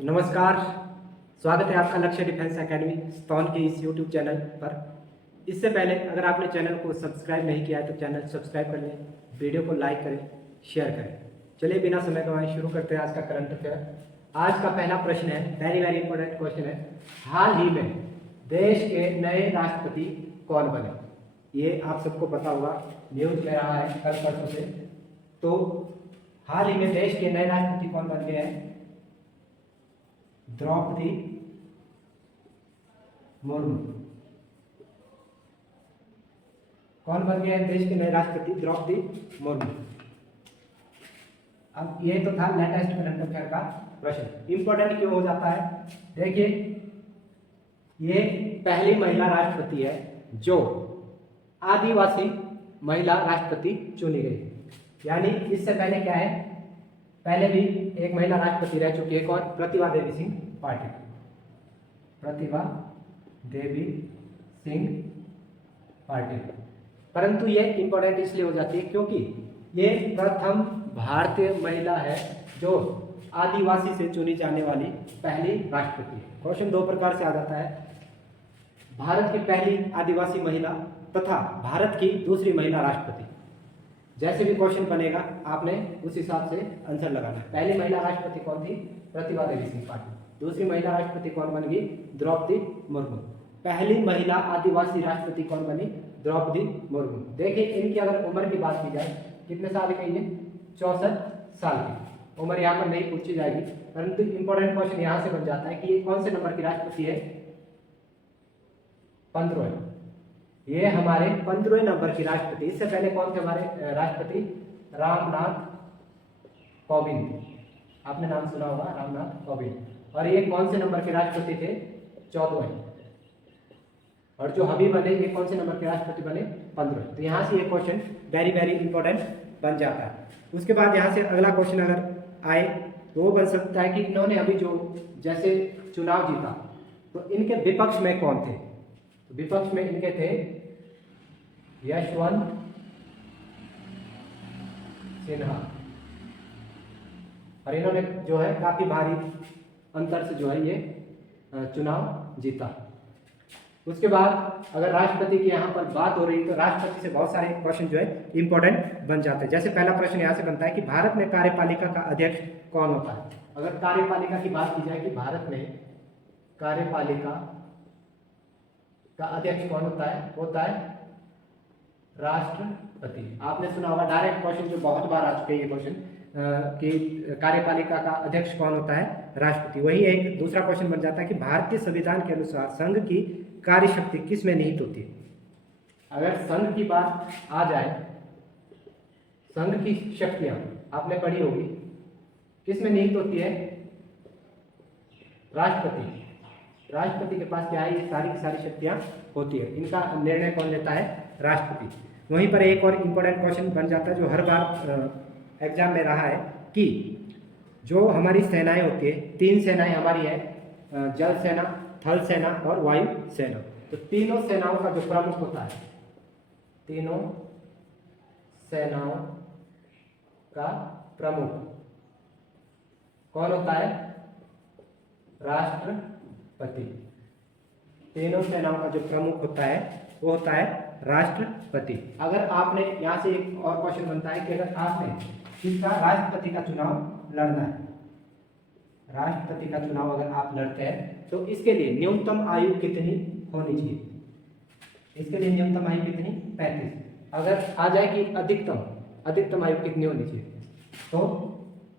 तो नमस्कार, स्वागत है आपका लक्ष्य डिफेंस एकेडमी स्तौन के इस यूट्यूब चैनल पर। इससे पहले अगर आपने चैनल को सब्सक्राइब नहीं किया है तो चैनल सब्सक्राइब कर लें, वीडियो को लाइक करें, शेयर करें। चलिए बिना समय गंवाए शुरू करते हैं आज का करंट अफेयर। आज का पहला प्रश्न है, वेरी वेरी इंपॉर्टेंट क्वेश्चन है। हाल ही में देश के नए राष्ट्रपति कौन बने? ये आप सबको पता होगा, न्यूज में रहा है कल परसों से। तो हाल ही में देश के नए राष्ट्रपति कौन बन गए हैं? द्रौपदी मुर्मू। कौन बन गए हैं देश के नए राष्ट्रपति? द्रौपदी मुर्मू। अब ये तो था लेटेस्ट करंट अफेयर का प्रश्न। इंपॉर्टेंट क्यों हो जाता है? देखिए, ये पहली महिला राष्ट्रपति है जो आदिवासी महिला राष्ट्रपति चुनी गई। यानी इससे पहले क्या है, पहले भी एक महिला राष्ट्रपति रह चुकी है। कौन? प्रतिभा देवी सिंह पाटिल। प्रतिभा देवी सिंह पाटिल। परंतु ये इंपॉर्टेंट इसलिए हो जाती है क्योंकि ये प्रथम भारतीय महिला है जो आदिवासी से चुनी जाने वाली पहली राष्ट्रपति है। क्वेश्चन दो प्रकार से आ जाता है, भारत की पहली आदिवासी महिला तथा भारत की दूसरी महिला राष्ट्रपति। जैसे भी क्वेश्चन बनेगा आपने उस हिसाब से आंसर लगाना है। पहली महिला राष्ट्रपति कौन थी? प्रतिभा देवी सिंह पाटिल। दूसरी महिला राष्ट्रपति कौन बन गई? द्रौपदी मुर्मू। पहली महिला आदिवासी राष्ट्रपति कौन बनी? द्रौपदी मुर्मू। देखिए, इनकी अगर उम्र की बात की जाए, कितने साल की है? 64 साल की उम्र यहाँ पर नहीं पूछी जाएगी, परंतु इंपॉर्टेंट क्वेश्चन यहाँ से बन जाता है कि ये कौन से नंबर की राष्ट्रपति है? 15। ये हमारे 15वें नंबर की राष्ट्रपति। इससे पहले कौन थे हमारे राष्ट्रपति? रामनाथ कोविंद। आपने नाम सुना होगा, रामनाथ कोविंद। और ये कौन से नंबर के राष्ट्रपति थे? 14वें। और जो अभी बने ये कौन से नंबर के राष्ट्रपति बने? 15। तो यहाँ से ये क्वेश्चन वेरी वेरी इंपॉर्टेंट बन जाता है। उसके बाद यहाँ से अगला क्वेश्चन अगर आए तो वो बन सकता है कि इन्होंने अभी जो जैसे चुनाव जीता तो इनके विपक्ष में कौन थे? तो विपक्ष में इनके थे यशवंत सिन्हा, और इन्होंने जो है काफी भारी अंतर से जो है ये चुनाव जीता। उसके बाद अगर राष्ट्रपति की यहाँ पर बात हो रही तो राष्ट्रपति से बहुत सारे क्वेश्चन जो है इंपॉर्टेंट बन जाते हैं। जैसे पहला प्रश्न यहाँ से बनता है कि भारत में कार्यपालिका का अध्यक्ष कौन होता है? अगर कार्यपालिका की बात की जाए कि भारत में कार्यपालिका का अध्यक्ष कौन होता है? होता है राष्ट्रपति। आपने सुना होगा, डायरेक्ट क्वेश्चन जो बहुत बार आ चुके हैं ये क्वेश्चन कि कार्यपालिका का अध्यक्ष कौन होता है? राष्ट्रपति। वही एक दूसरा क्वेश्चन बन जाता है कि भारतीय संविधान के अनुसार संघ की कार्य शक्ति किस में निहित होती है? अगर संघ की बात आ जाए, संघ की शक्तियां आपने पढ़ी होगी, किस में निहित होती है? राष्ट्रपति। राष्ट्रपति के पास क्या है? ये सारी की सारी शक्तियां होती है। इनका निर्णय कौन लेता है? राष्ट्रपति। वहीं पर एक और इंपॉर्टेंट क्वेश्चन बन जाता है जो हर बार एग्जाम में रहा है कि जो हमारी सेनाएं होती है, 3 सेनाएं हमारी है, जल सेना, थल सेना और वायु सेना। तो तीनों सेनाओं का जो प्रमुख होता है, तीनों सेनाओं का प्रमुख कौन होता है? राष्ट्रपति। तीनों सेनाओं का जो प्रमुख होता है वो होता है राष्ट्रपति। अगर आपने यहाँ से एक और क्वेश्चन बनता है कि अगर आपने किसका राष्ट्रपति का चुनाव लड़ना है, राष्ट्रपति का चुनाव अगर आप लड़ते हैं तो इसके लिए न्यूनतम आयु कितनी होनी चाहिए? इसके लिए न्यूनतम आयु कितनी? 35। अगर आ जाए कि अधिकतम आयु कितनी होनी चाहिए, तो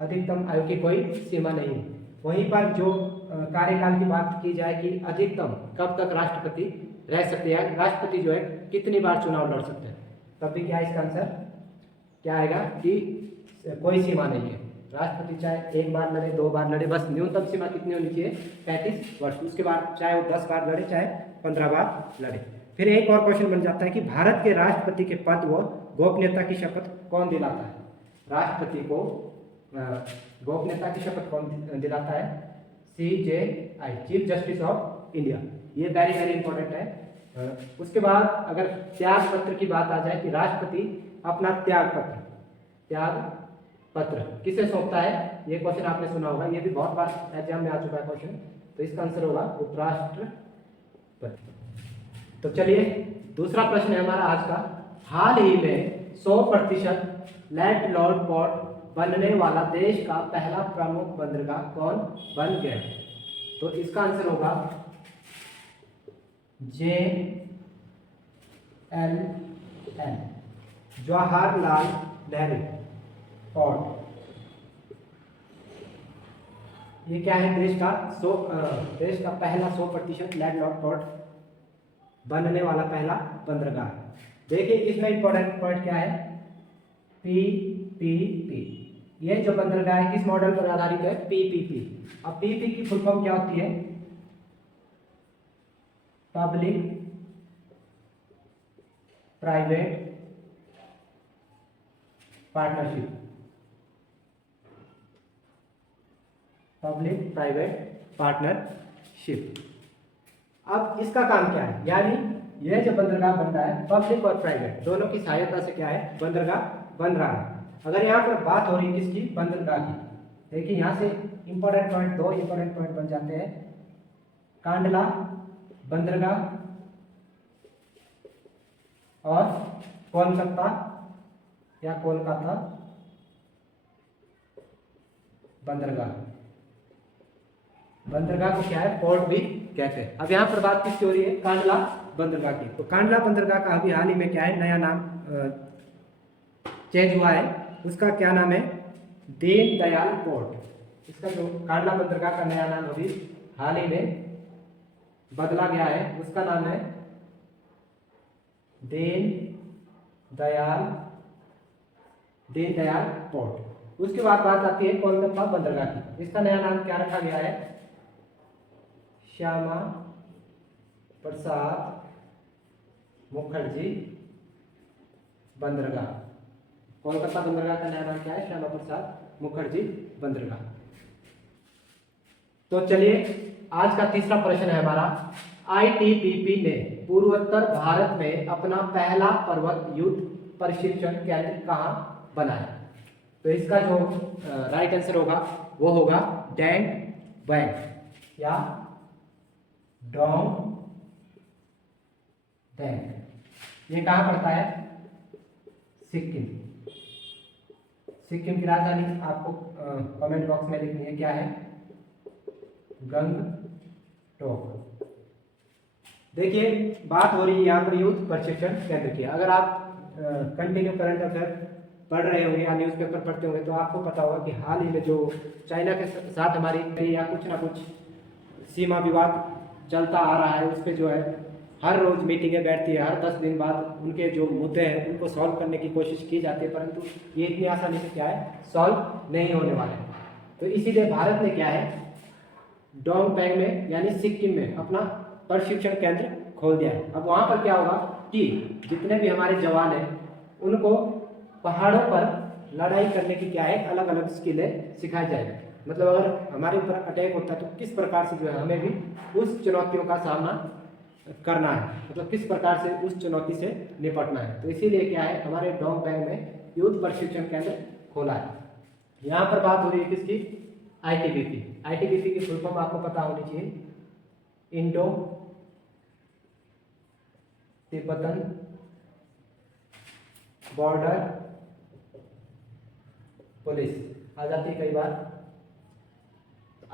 अधिकतम आयु की कोई सीमा नहीं है। वहीं पर जो कार्यकाल की बात की जाए कि अधिकतम कब तक राष्ट्रपति रह सकते हैं, राष्ट्रपति जो है कितनी बार चुनाव लड़ सकते हैं, तब भी क्या इसका आंसर क्या आएगा कि कोई सीमा नहीं है। राष्ट्रपति चाहे 1 बार लड़े, 2 बार लड़े, बस न्यूनतम सीमा कितनी होनी चाहिए? 35 वर्ष। उसके बाद चाहे वो 10 बार लड़े, चाहे 15 बार लड़े। फिर एक और क्वेश्चन बन जाता है कि भारत के राष्ट्रपति के पद व गोपनीयता की शपथ कौन दिलाता है? राष्ट्रपति को गोपनीयता की शपथ कौन दिलाता है? CJI, chief justice of India. ये वेरी वेरी इंपॉर्टेंट है। उसके बाद अगर त्याग पत्र की बात आ जाए कि राष्ट्रपति अपना त्याग पत्र किसे सौंपता है? ये क्वेश्चन आपने सुना होगा, ये भी बहुत बार एग्जाम में आ चुका है क्वेश्चन। तो इसका आंसर होगा उपराष्ट्रपति। तो चलिए दूसरा प्रश्न है हमारा आज का, हाल ही में 100% लैंडलॉर्ड पोर्ट बनने वाला देश का पहला प्रमुख बंदरगाह कौन बन गया? तो इसका आंसर होगा JLN, जवाहरलाल नेहरू पोर्ट। ये क्या है? देश का पहला 100% लैंडलॉर्ड पोर्ट बनने वाला पहला बंदरगाह। देखिए इसमें इंपॉर्टेंट पॉइंट क्या है? PPP। ये जो बंदरगाह है किस मॉडल पर आधारित है? PPP। अब PPP की फुल फॉर्म क्या होती है? Public private partnership. Public private partnership. अब इसका काम क्या है? यानी यह जो बंदरगाह बन रहा है पब्लिक और प्राइवेट दोनों की सहायता से क्या है? बंदरगाह बन रहा है। अगर यहाँ पर बात हो रही है किसकी? बंदरगाह की। देखिए यहाँ से इंपॉर्टेंट पॉइंट, दो इंपॉर्टेंट पॉइंट बन जाते हैं। कांडला बंदरगाह और कोलकाता या कोलकाता बंदरगाह। बंदरगाह को क्या है? पोर्ट भी कहते हैं। अब यहाँ पर बात किसकी हो रही है? कांडला बंदरगाह की। तो कांडला बंदरगाह का अभी हाल ही में क्या है? नया नाम चेंज हुआ है। उसका क्या नाम है? दीनदयाल पोर्ट। इसका जो कांडला बंदरगाह का नया नाम अभी हाल ही में बदला गया है, उसका नाम है दीनदयाल पोर्ट। उसके बाद बात आती है कोलकाता बंदरगाह की। इसका नया नाम क्या रखा गया है? श्यामा प्रसाद मुखर्जी बंदरगाह। कोलकाता बंदरगाह का नया नाम क्या है? श्यामा प्रसाद मुखर्जी बंदरगाह। तो चलिए आज का तीसरा प्रश्न है हमारा, ITBP ने पूर्वोत्तर भारत में अपना पहला पर्वत युद्ध प्रशिक्षण केंद्र कहाँ बनाया? तो इसका जो राइट आंसर होगा वो होगा डैंग बैंक या डोंग डैंग। ये कहाँ पड़ता है? सिक्किम। सिक्किम की राजधानी आपको कमेंट बॉक्स में लिखनी है, क्या है? गंगटोक। देखिए बात हो रही है यहाँ पर युद्ध प्रशिक्षण केंद्र की। अगर आप कंटिन्यू करंट अफेयर पढ़ रहे होंगे या न्यूज़पेपर पढ़ते होंगे तो आपको पता होगा कि हाल ही में जो चाइना के साथ हमारी या कुछ ना कुछ सीमा विवाद चलता आ रहा है, उस पर जो है हर रोज मीटिंगें बैठती है। हर 10 दिन बाद उनके जो मुद्दे हैं उनको सॉल्व करने की कोशिश की जाती है, परंतु ये इतनी आसानी से क्या है? सॉल्व नहीं होने वाले। तो इसीलिए भारत ने क्या है? डोंग बैंग में यानी सिक्किम में अपना प्रशिक्षण केंद्र खोल दिया है। अब वहाँ पर क्या होगा कि जितने भी हमारे जवान हैं उनको पहाड़ों पर लड़ाई करने की क्या है? अलग अलग स्किलें सिखाई जाएगी। मतलब अगर हमारे ऊपर अटैक होता है तो किस प्रकार से जो है हमें भी उस चुनौतियों का सामना करना है, मतलब किस प्रकार से उस चुनौती से निपटना है। तो इसीलिए क्या है? हमारे डोंग बैंग में युद्ध प्रशिक्षण केंद्र खोला है। यहाँ पर बात हो रही है किसकी? ITBP। ITBP की फुल फॉर्म आपको पता होनी चाहिए, इंडो तिब्बतन बॉर्डर पुलिस। आ जाती है कई बार।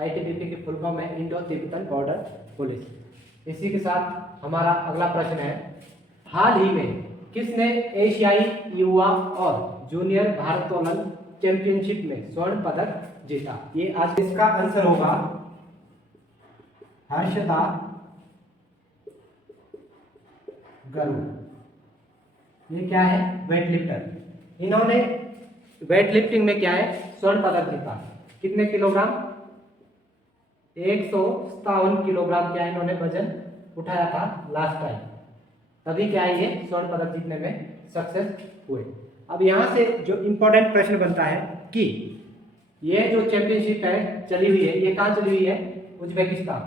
ITBP की फुल फॉर्म है इंडो तिब्बतन बॉर्डर पुलिस। इसी के साथ हमारा अगला प्रश्न है, हाल ही में किसने एशियाई युवा और जूनियर भारोत्तोलन चैंपियनशिप में स्वर्ण पदक जीता? ये आज इसका आंसर होगा हर्षदा गरुड़। ये क्या है? Weight lifter. इन्होंने वेट लिफ्टिंग में क्या है? स्वर्ण पदक जीता। कितने किलोग्राम? 157 किलोग्राम क्या इन्होंने वजन उठाया था लास्ट टाइम, तभी क्या है ये स्वर्ण पदक जीतने में सक्सेस हुए। अब यहाँ से जो इंपॉर्टेंट प्रश्न बनता है कि ये जो चैंपियनशिप है चली हुई है, ये कहाँ चली हुई है? उज्बेकिस्तान।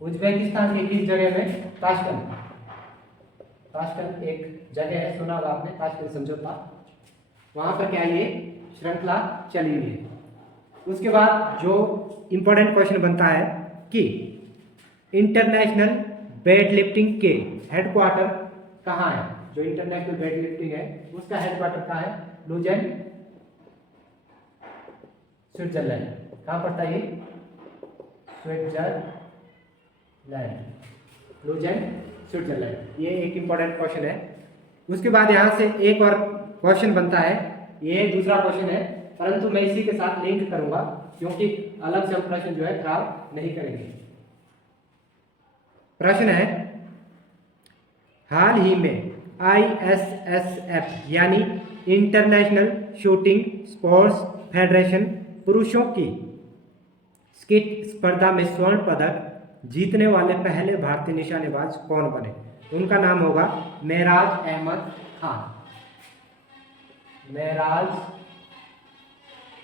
उज्बेकिस्तान के किस जगह में? ताशकंद। ताशकंद एक जगह है, सुना होगा आपने, ताशकंद समझौता, वहां पर क्या ये श्रृंखला चली हुई है। उसके बाद जो इंपॉर्टेंट क्वेश्चन बनता है कि इंटरनेशनल वेट लिफ्टिंग के हेडक्वार्टर कहाँ है। जो इंटरनेशनल वेट लिफ्टिंग है उसका हेडक्वार्टर कहाँ है? Lausanne, Switzerland. कहाँ पड़ता है ये? Switzerland, Lausanne, Switzerland. ये एक इंपॉर्टेंट क्वेश्चन है। उसके बाद यहाँ से एक और क्वेश्चन बनता है, ये दूसरा क्वेश्चन है, परंतु मैं इसी के साथ लिंक करूंगा क्योंकि अलग से हम प्रश्न जो है खराब नहीं करेंगे। प्रश्न है, हाल ही में ISSF यानी इंटरनेशनल शूटिंग स्पोर्ट्स फेडरेशन पुरुषों की स्किट स्पर्धा में स्वर्ण पदक जीतने वाले पहले भारतीय निशानेबाज कौन बने? उनका नाम होगा Meraj Ahmed Khan. Meraj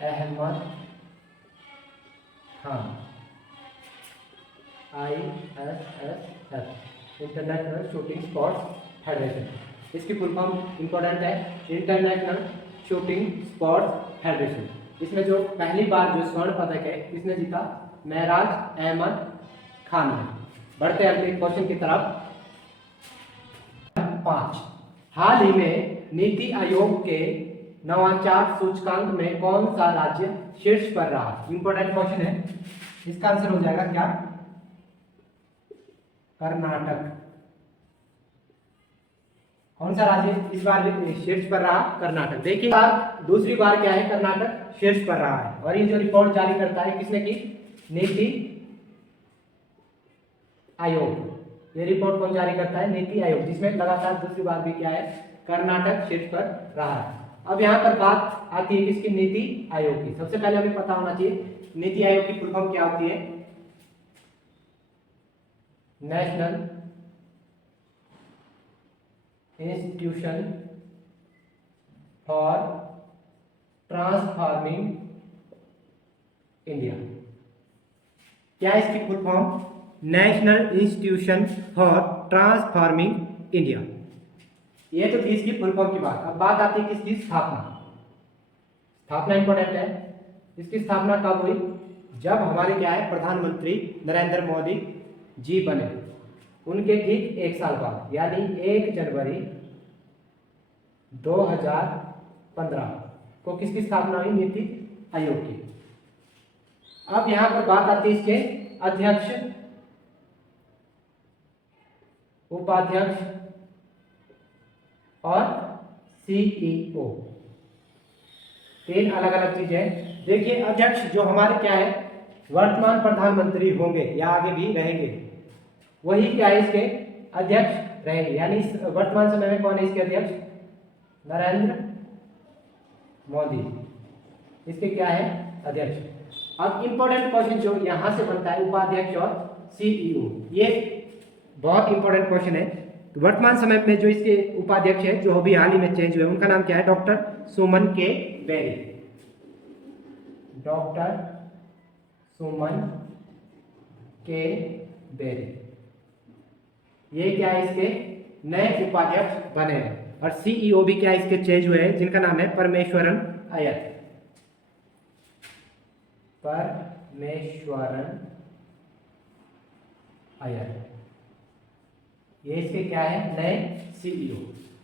Ahmed Khan, ISSF international shooting sports federation. इसकी फुल फॉर्म इंपॉर्टेंट है, इंटरनेशनल शूटिंग स्पोर्ट्स फेडरेशन। इसमें जो पहली बार जो स्वर्ण पदक है इसने जीता मेराज अहमद खान ने। बढ़ते हैं अगले क्वेश्चन की तरफ। 5, हाल ही में नीति आयोग के नवाचार सूचकांक में कौन सा राज्य शीर्ष पर रहा? इंपॉर्टेंट क्वेश्चन है, इसका आंसर हो जाएगा क्या? कर्नाटक। कौन सा राज्य इस बार शीर्ष पर रहा? कर्नाटक। देखिए दूसरी बार क्या है, कर्नाटक शीर्ष पर रहा है। और ये जो रिपोर्ट जारी करता है किसने की? नीति आयोग। ये रिपोर्ट कौन जारी करता है? नीति आयोग, जिसमें लगातार दूसरी बार भी क्या है, कर्नाटक शीर्ष पर रहा है। अब यहाँ पर बात आती है किसकी? नीति आयोग की। सबसे पहले हमें पता होना चाहिए नीति आयोग की फुल फॉर्म क्या होती है? National institution for transforming India. क्या है इसकी full form? National institution for transforming India. ये तो थी इसकी फुल फॉर्म की बात। अब बात आती है किसकी? स्थापना। स्थापना इंपॉर्टेंट है। इसकी स्थापना कब हुई? जब हमारे क्या है, प्रधानमंत्री नरेंद्र मोदी जी बने, उनके ठीक 1 साल बाद यानी 1 जनवरी 2015 को किसकी स्थापना हुई? नीति आयोग की। अब यहां पर बात आती है इसके अध्यक्ष, उपाध्यक्ष और CEO। 3 अलग अलग चीजें। देखिए अध्यक्ष जो हमारे क्या है, वर्तमान प्रधानमंत्री होंगे या आगे भी रहेंगे, वही क्या है इसके अध्यक्ष रहेंगे। यानी वर्तमान समय में कौन है इसके अध्यक्ष? नरेंद्र मोदी इसके क्या है? अध्यक्ष। अब इंपॉर्टेंट क्वेश्चन जो यहां से बनता है, उपाध्यक्ष और CEO, ये बहुत इंपॉर्टेंट क्वेश्चन है। तो वर्तमान समय में जो इसके उपाध्यक्ष है, जो अभी हाल ही में चेंज हुए, उनका नाम क्या है? डॉक्टर सुमन के बेरी। डॉक्टर सुमन के बेरी, ये क्या है इसके नए उपाध्यक्ष बने हैं। और CEO भी क्या इसके चेंज हुए हैं, जिनका नाम है परमेश्वरन अय्यर। परमेश्वरन अय्यर, ये इसके क्या है? नए CEO।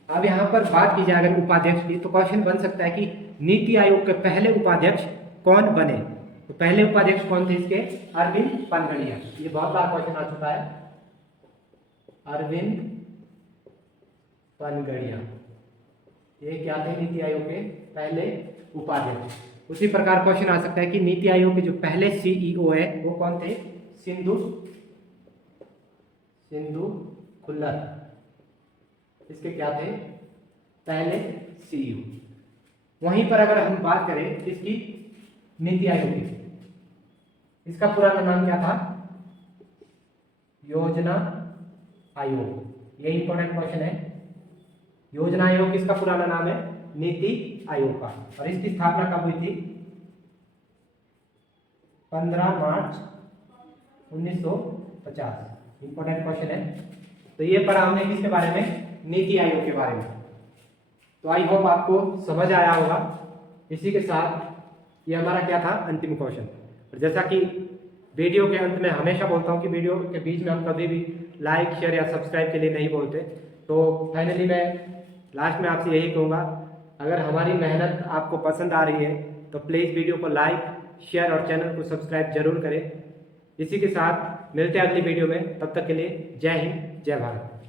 अब यहाँ पर बात की जाए अगर उपाध्यक्ष की, तो क्वेश्चन बन सकता है कि नीति आयोग के पहले उपाध्यक्ष कौन बने? तो पहले उपाध्यक्ष कौन थे इसके? अरविंद पनगड़िया। ये बहुत बार क्वेश्चन आ चुका है, अरविंद पनगड़िया। ये क्या थे नीति आयोग के पहले उपाध्यक्ष। उसी प्रकार क्वेश्चन आ सकता है कि नीति आयोग के जो पहले CEO है वो कौन थे? सिंधु खुल्लर, इसके क्या थे? पहले CEO। वहीं पर अगर हम बात करें इसकी नीति आयोग की, इसका पुराना नाम क्या था? योजना आयोग। ये इंपॉर्टेंट क्वेश्चन है। योजना आयोग किसका पुराना नाम है? नीति आयोग का। और इसकी स्थापना कब हुई थी? 15 मार्च 1950। इंपॉर्टेंट क्वेश्चन है। तो ये पढ़ा हमने किसके बारे में? नीति आयोग के बारे में। तो आई होप आपको समझ आया होगा। इसी के साथ ये हमारा क्या था, अंतिम क्वेश्चन। और जैसा कि वीडियो के अंत में हमेशा बोलता हूँ कि वीडियो के बीच में हम कभी भी लाइक शेयर या सब्सक्राइब के लिए नहीं बोलते। तो फाइनली मैं लास्ट में आपसे यही कहूँगा, अगर हमारी मेहनत आपको पसंद आ रही है तो प्लीज़ वीडियो को लाइक शेयर और चैनल को सब्सक्राइब जरूर करें। इसी के साथ मिलते हैं अगली वीडियो में, तब तक के लिए जय हिंद जय भारत।